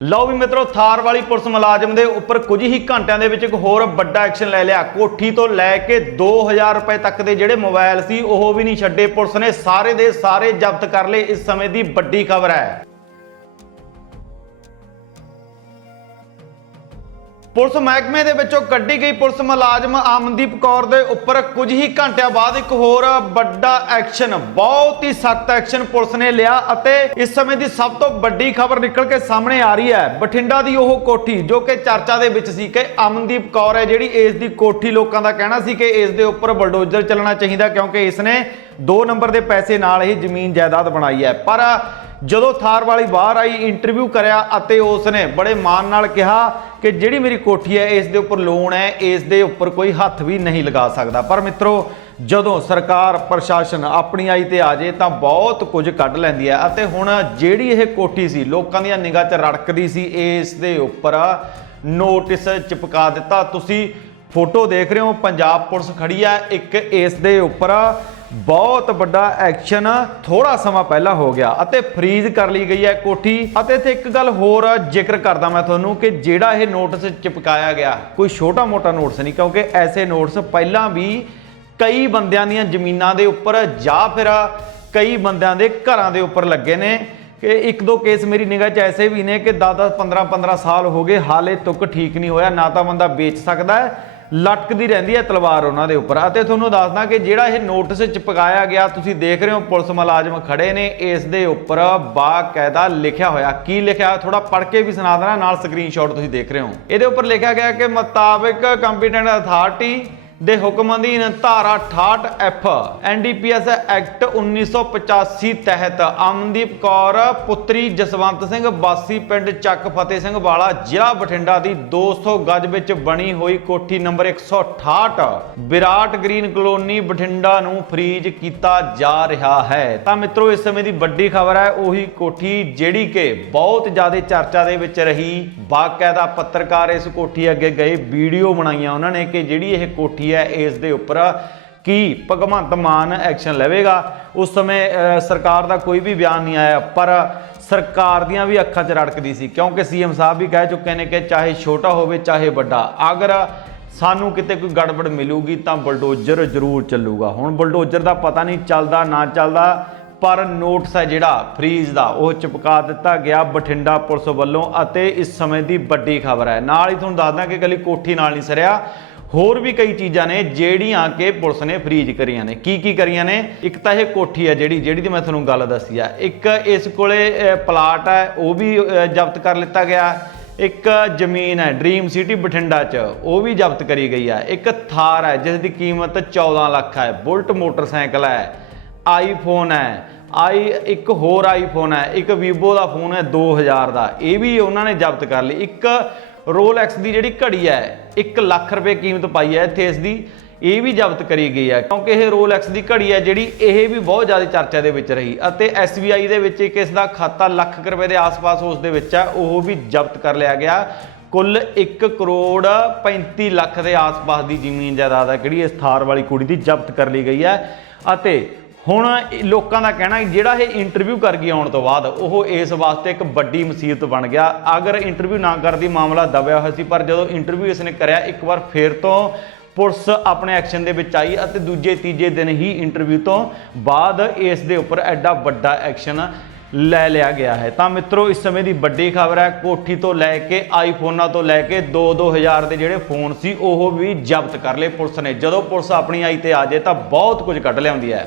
ਲਓ ਵੀ ਮਿੱਤਰੋ, ਥਾਰ ਵਾਲੀ ਪੁਲਿਸ ਮੁਲਾਜ਼ਮ ਦੇ ਉੱਪਰ ਕੁਝ ਹੀ ਘੰਟਿਆਂ ਦੇ ਵਿੱਚ ਇੱਕ ਹੋਰ ਵੱਡਾ ਐਕਸ਼ਨ ਲੈ ਲਿਆ। ਕੋਠੀ ਤੋਂ ਲੈ ਕੇ 2000 ਰੁਪਏ ਤੱਕ ਦੇ ਜਿਹੜੇ ਮੋਬਾਈਲ ਸੀ, ਉਹ ਵੀ ਨਹੀਂ ਛੱਡੇ। ਪੁਲਿਸ ਨੇ ਸਾਰੇ ਦੇ ਸਾਰੇ ਜ਼ਬਤ ਕਰ ਲਏ। ਇਸ ਸਮੇਂ ਦੀ ਵੱਡੀ ਖਬਰ ਹੈ। ਪੁਲਿਸ ਮਹਿਕਮੇ ਦੇ ਵਿੱਚੋਂ ਕੱਢੀ ਗਈ ਪੁਲਿਸ ਮੁਲਾਜ਼ਮ ਆਮਨਦੀਪ ਕੌਰ ਦੇ ਉੱਪਰ ਕੁਝ ਹੀ ਘੰਟਿਆਂ ਬਾਅਦ ਇੱਕ ਹੋਰ ਵੱਡਾ ਐਕਸ਼ਨ, ਬਹੁਤ ਹੀ ਸਖਤ ਐਕਸ਼ਨ ਪੁਲਿਸ ਨੇ ਲਿਆ ਅਤੇ ਇਸ ਸਮੇਂ ਦੀ ਸਭ ਤੋਂ ਵੱਡੀ ਖਬਰ ਨਿਕਲ ਕੇ ਸਾਹਮਣੇ ਆ ਰਹੀ ਹੈ। ਬਠਿੰਡਾ ਦੀ ਉਹ ਕੋਠੀ ਜੋ ਕਿ ਚਰਚਾ ਦੇ ਵਿੱਚ ਸੀ ਕਿ ਅਮਨਦੀਪ ਕੌਰ ਹੈ, ਜਿਹੜੀ ਇਸ ਦੀ ਕੋਠੀ ਲੋਕਾਂ ਦਾ ਕਹਿਣਾ ਸੀ ਕਿ ਇਸ ਦੇ ਉੱਪਰ ਬਲਡੋਜ਼ਰ ਚੱਲਣਾ ਚਾਹੀਦਾ ਕਿਉਂਕਿ ਇਸ ਨੇ 2 ਨੰਬਰ ਦੇ ਪੈਸੇ ਨਾਲ ਹੀ ਜ਼ਮੀਨ ਜਾਇਦਾਦ ਬਣਾਈ ਹੈ। ਪਰ ਜਦੋਂ ਥਾਰ ਵਾਲੀ ਬਾਹਰ ਆਈ ਇੰਟਰਵਿਊ ਕਰਿਆ ਅਤੇ ਉਸ ਨੇ ਬੜੇ ਮਾਣ ਨਾਲ ਕਿਹਾ ਕਿ ਜਿਹੜੀ ਮੇਰੀ ਕੋਠੀ ਹੈ, ਇਸ ਦੇ ਉੱਪਰ ਲੋਨ ਹੈ, ਇਸ ਦੇ ਉੱਪਰ ਕੋਈ ਹੱਥ ਵੀ ਨਹੀਂ ਲਗਾ ਸਕਦਾ। ਪਰ ਮਿੱਤਰੋ, ਜਦੋਂ ਸਰਕਾਰ, ਪ੍ਰਸ਼ਾਸਨ ਆਪਣੀ ਆਈ ਤੇ ਆ ਜੇ ਤਾਂ ਬਹੁਤ ਕੁਝ ਕੱਢ ਲੈਂਦੀ ਹੈ ਅਤੇ ਹੁਣ ਜਿਹੜੀ ਇਹ ਕੋਠੀ ਸੀ, ਲੋਕਾਂ ਦੀਆਂ ਨਿਗਾਹ 'ਚ ਰੜਕਦੀ ਸੀ, ਇਸ ਦੇ ਉੱਪਰ ਨੋਟਿਸ ਚਿਪਕਾ ਦਿੱਤਾ। ਤੁਸੀਂ ਫੋਟੋ ਦੇਖ ਰਹੇ ਹੋ, ਪੰਜਾਬ ਪੁਲਿਸ ਖੜੀ ਹੈ, ਇੱਕ ਇਸ ਦੇ ਉੱਪਰ ਬਹੁਤ ਵੱਡਾ ਐਕਸ਼ਨ ਥੋੜਾ ਸਮਾਂ ਪਹਿਲਾਂ ਹੋ ਗਿਆ ਅਤੇ ਫ੍ਰੀਜ਼ ਕਰ ਲਈ ਗਈ ਹੈ ਕੋਠੀ। ਅਤੇ ਇੱਥੇ ਇੱਕ ਗੱਲ ਹੋਰ ਜ਼ਿਕਰ ਕਰਦਾ ਮੈਂ ਤੁਹਾਨੂੰ ਕਿ ਜਿਹੜਾ ਇਹ ਨੋਟਿਸ ਚਿਪਕਾਇਆ ਗਿਆ, ਕੋਈ ਛੋਟਾ-ਮੋਟਾ ਨੋਟਿਸ ਨਹੀਂ, ਕਿਉਂਕਿ ਐਸੇ ਨੋਟਿਸ ਪਹਿਲਾਂ ਵੀ ਕਈ ਬੰਦਿਆਂ ਦੀਆਂ ਜ਼ਮੀਨਾਂ ਦੇ ਉੱਪਰ ਜਾਂ ਫਿਰ, ਕਈ ਬੰਦਿਆਂ ਦੇ ਘਰਾਂ ਦੇ ਉੱਪਰ ਲੱਗੇ ਨੇ। ਕਿ ਇੱਕ ਦੋ ਕੇਸ ਮੇਰੀ ਨਿਗਾਹ 'ਚ ਐਸੇ ਵੀ ਨੇ ਕਿ 10-10 15-15 ਸਾਲ ਹੋ ਗਏ, ਹਾਲੇ ਤੱਕ ਠੀਕ ਨਹੀਂ ਹੋਇਆ, ਨਾ ਤਾਂ ਬੰਦਾ ਵੇਚ ਸਕਦਾ ਹੈ ਲਟਕਦੀ ਰਹਿੰਦੀ ਹੈ ਤਲਵਾਰ ਉਹਨਾਂ ਦੇ ਉੱਪਰ। ਅਤੇ ਤੁਹਾਨੂੰ ਦੱਸਦਾ ਕਿ ਜਿਹੜਾ ਇਹ ਨੋਟਿਸ ਚਿਪਕਾਇਆ ਗਿਆ, ਤੁਸੀਂ ਦੇਖ ਰਹੇ ਹੋ ਪੁਲਿਸ ਮੁਲਾਜ਼ਮ ਖੜੇ ਨੇ, ਇਸ ਦੇ ਉੱਪਰ ਬਾਕਾਇਦਾ ਲਿਖਿਆ ਹੋਇਆ। ਕੀ ਲਿਖਿਆ ਥੋੜਾ ਪੜ੍ਹ ਕੇ ਵੀ ਸੁਣਾ ਦੇਣਾ, ਨਾਲ ਸਕਰੀਨਸ਼ਾਟ ਤੁਸੀਂ ਦੇਖ ਰਹੇ ਹੋ। ਇਹਦੇ ਉੱਪਰ ਲਿਖਿਆ ਗਿਆ ਕਿ ਮੁਤਾਬਕ ਕੰਪੀਟੈਂਟ ਅਥਾਰਟੀ ਦੇ ਹੁਕਮ ਅਧੀਨ ਧਾਰਾ 68 ਐਫ ਐਨਡੀਪੀਐਸ ਐਕਟ 1985 ਤਹਿਤ ਅਮਨਦੀਪ ਕੌਰ, ਪੁੱਤਰੀ ਜਸਵੰਤ ਸਿੰਘ ਬਾਸੀ ਪਿੰਡ ਚੱਕ ਫਤਿਹ ਸਿੰਘ ਵਾਲਾ, ਜ਼ਿਲ੍ਹਾ ਬਠਿੰਡਾ ਦੀ 200 ਗਜ ਵਿੱਚ ਬਣੀ ਹੋਈ ਕੋਠੀ number 168 Virat green colony Bathinda ਨੂੰ ਫਰੀਜ਼ ਕੀਤਾ ਜਾ ਰਿਹਾ ਹੈ। ਤਾਂ ਮਿੱਤਰੋ, ਇਸ ਸਮੇਂ ਦੀ ਵੱਡੀ ਖਬਰ ਹੈ, ਉਹੀ ਕੋਠੀ ਜਿਹੜੀ ਕਿ ਬਹੁਤ ਜ਼ਿਆਦਾ ਚਰਚਾ ਦੇ ਵਿੱਚ ਰਹੀ। ਬਾਕਾਇਦਾ ਪੱਤਰਕਾਰ ਇਸ ਕੋਠੀ ਅੱਗੇ ਗਏ, ਵੀਡੀਓ ਬਣਾਈਆਂ ਉਹਨਾਂ ਨੇ ਕਿ ਜਿਹੜੀ ਇਹ ਕੋਠੀ ਹੈ ਇਸ ਦੇ ਉੱਪਰ ਕੀ ਭਗਵੰਤ ਮਾਨ ਐਕਸ਼ਨ ਲਵੇਗਾ? ਉਸ ਸਮੇਂ ਸਰਕਾਰ ਦਾ ਕੋਈ ਵੀ ਬਿਆਨ ਨਹੀਂ ਆਇਆ, ਪਰ ਸਰਕਾਰ ਦੀਆਂ ਵੀ ਅੱਖਾਂ 'ਚ ਰੜਕਦੀ ਸੀ, ਕਿਉਂਕਿ ਸੀਐਮ ਸਾਹਿਬ ਵੀ ਕਹਿ ਚੁੱਕੇ ਨੇ ਕਿ ਚਾਹੇ ਛੋਟਾ ਹੋਵੇ, ਚਾਹੇ ਵੱਡਾ, ਅਗਰ ਸਾਨੂੰ ਕਿਤੇ ਕੋਈ ਗੜਬੜ ਮਿਲੂਗੀ ਤਾਂ ਬਲਡੋਜ਼ਰ ਜ਼ਰੂਰ ਚੱਲੂਗਾ। ਹੁਣ ਬਲਡੋਜ਼ਰ ਦਾ ਪਤਾ ਨਹੀਂ ਚੱਲਦਾ, ਨਾ ਚੱਲਦਾ, ਪਰ ਨੋਟਸ ਹੈ ਜਿਹੜਾ, ਫਰੀਜ਼ ਦਾ, ਉਹ ਚਿਪਕਾ ਦਿੱਤਾ ਗਿਆ ਬਠਿੰਡਾ ਪੁਲਿਸ ਵੱਲੋਂ ਅਤੇ ਇਸ ਸਮੇਂ ਦੀ ਵੱਡੀ ਖਬਰ ਹੈ। ਨਾਲ ਹੀ ਤੁਹਾਨੂੰ ਦੱਸਦਾ ਕਿ ਇਕੱਲੀ ਕੋਠੀ ਨਾਲ ਨਹੀਂ ਸਰਿਆ। ਹੋਰ ਵੀ ਕਈ ਚੀਜ਼ਾਂ ਨੇ ਜਿਹੜੀਆਂ ਕਿ ਪੁਲਿਸ ਨੇ ਫਰੀਜ਼ ਕਰੀਆਂ ਨੇ। ਕੀ ਕੀ ਕਰੀਆਂ ਨੇ? ਇੱਕ ਤਾਂ ਇਹ ਕੋਠੀ ਹੈ ਜਿਹੜੀ ਜਿਹੜੀ ਦੀ ਮੈਂ ਤੁਹਾਨੂੰ ਗੱਲ ਦੱਸੀ ਆ। ਇੱਕ ਇਸ ਕੋਲੇ ਪਲਾਟ ਹੈ ਉਹ ਵੀ ਜ਼ਬਤ ਕਰ ਲਿੱਤਾ ਗਿਆ। ਇੱਕ ਜ਼ਮੀਨ ਹੈ ਡ੍ਰੀਮ ਸਿਟੀ ਬਠਿੰਡਾ 'ਚ, ਉਹ ਵੀ ਜ਼ਬਤ ਕਰੀ ਗਈ ਹੈ ਇੱਕ ਥਾਰ ਹੈ ਜਿਸ ਦੀ ਕੀਮਤ 14 ਲੱਖ ਹੈ ਬੁਲਟ ਮੋਟਰਸਾਈਕਲ ਹੈ ਆਈਫੋਨ ਹੈ ਆਈ, ਇੱਕ ਹੋਰ ਆਈਫੋਨ ਹੈ ਇੱਕ ਵੀਵੋ ਦਾ ਫੋਨ ਹੈ 2000 ਦਾ। ਇਹ ਵੀ ਉਹਨਾਂ ਨੇ ਜ਼ਬਤ ਕਰ ਲਈ। ਇੱਕ ਰੋਲੈਕਸ ਦੀ ਜਿਹੜੀ ਘੜੀ ਹੈ 1 ਲੱਖ ਰੁਪਏ ਕੀਮਤ ਪਾਈ ਹੈ, ਇੱਥੇ ਇਸ ਦੀ ਇਹ ਵੀ ਜ਼ਬਤ ਕਰੀ ਗਈ ਹੈ। ਕਿਉਂਕਿ ਇਹ ਰੋਲੈਕਸ ਦੀ ਘੜੀ ਹੈ, ਜਿਹੜੀ ਇਹ ਵੀ ਬਹੁਤ ਜ਼ਿਆਦਾ ਚਰਚਾ ਦੇ ਵਿੱਚ ਰਹੀ ਅਤੇ SBI ਦੇ ਵਿੱਚ ਇੱਕ ਇਸ ਦਾ ਖਾਤਾ ਲੱਖ ਰੁਪਏ ਦੇ ਆਸ-ਪਾਸ ਉਸ ਦੇ ਵਿੱਚ ਹੈ, ਉਹ ਵੀ ਜ਼ਬਤ ਕਰ ਲਿਆ ਗਿਆ। ਕੁੱਲ 1 ਕਰੋੜ 35 ਲੱਖ ਦੇ ਆਸ-ਪਾਸ ਦੀ ਜ਼ਮੀਨ ਜਾਇਦਾਦ ਹੈ ਕਿਹੜੀ ਇਸ ਥਾਰ ਵਾਲੀ ਕੁੜੀ ਦੀ ਜ਼ਬਤ ਕਰ ਲਈ ਗਈ ਹੈ। ਅਤੇ ਹੁਣ ਲੋਕਾਂ ਦਾ ਕਹਿਣਾ ਜਿਹੜਾ ਇਹ ਇੰਟਰਵਿਊ ਕਰ ਗਈ ਆਉਣ ਤੋਂ ਬਾਅਦ, ਉਹ ਇਸ ਵਾਸਤੇ ਇੱਕ ਵੱਡੀ ਮੁਸੀਬਤ ਬਣ ਗਿਆ। ਅਗਰ ਇੰਟਰਵਿਊ ਨਾ ਕਰਦੀ ਮਾਮਲਾ ਦਬਿਆ ਹੋਇਆ ਸੀ, ਪਰ ਜਦੋਂ ਇੰਟਰਵਿਊ ਇਸ ਨੇ ਕਰਿਆ, ਇੱਕ ਵਾਰ ਫੇਰ ਤੋਂ ਪੁਲਿਸ ਆਪਣੇ ਐਕਸ਼ਨ ਦੇ ਵਿੱਚ ਆਈ ਅਤੇ ਦੂਜੇ ਤੀਜੇ ਦਿਨ ਹੀ ਇੰਟਰਵਿਊ ਤੋਂ ਬਾਅਦ ਇਸ ਦੇ ਉੱਪਰ ਐਡਾ ਵੱਡਾ ਐਕਸ਼ਨ ਲੈ ਲਿਆ ਗਿਆ ਹੈ। ਤਾਂ ਮਿੱਤਰੋ, ਇਸ ਸਮੇਂ ਦੀ ਵੱਡੀ ਖਬਰ ਹੈ, ਕੋਠੀ ਤੋਂ ਲੈ ਕੇ ਆਈਫੋਨਾਂ ਤੋਂ ਲੈ ਕੇ 2-2000 ਦੇ ਜਿਹੜੇ ਫੋਨ ਸੀ, ਉਹ ਵੀ ਜ਼ਬਤ ਕਰ ਲਏ ਪੁਲਿਸ ਨੇ। ਜਦੋਂ ਪੁਲਿਸ ਆਪਣੀ ਆਈ ਤੇ ਆ ਜੇ ਤਾਂ ਬਹੁਤ ਕੁਝ ਕੱਢ ਲਿਆਉਂਦੀ ਹੈ।